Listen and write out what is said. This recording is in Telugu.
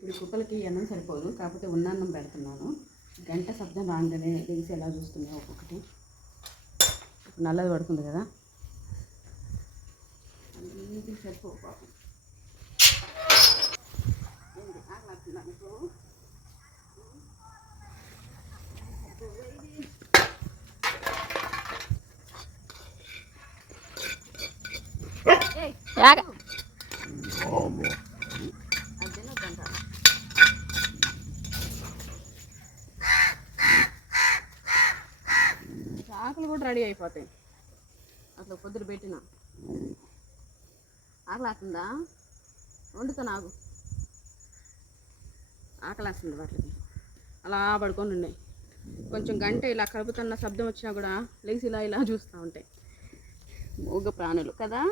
ఇప్పుడు కుక్కలకి అన్నం సరిపోదు, కాకపోతే ఉన్న అన్నం పెడుతున్నాను. గంట శబ్దం రాగానే లెగిసి ఎలా చూస్తున్నాయి ఒక్కొక్కటి. నల్లది పడుతుంది కదా, అన్నింటికి సరిపోవు పాపం. ఆకులు కూడా రెడీ అయిపోతాయి అసలు పొద్దున పెట్టిన. ఆకలేస్తుందా? వండుతా నాకు. ఆకలేస్తుంది వాటికి. అలా పడుకొని ఉన్నాయి. కొంచెం గంట ఇలా కలుపుతున్న శబ్దం వచ్చినా కూడా లేచి ఇలా ఇలా చూస్తూ ఉంటాయి. మూగ ప్రాణులు కదా.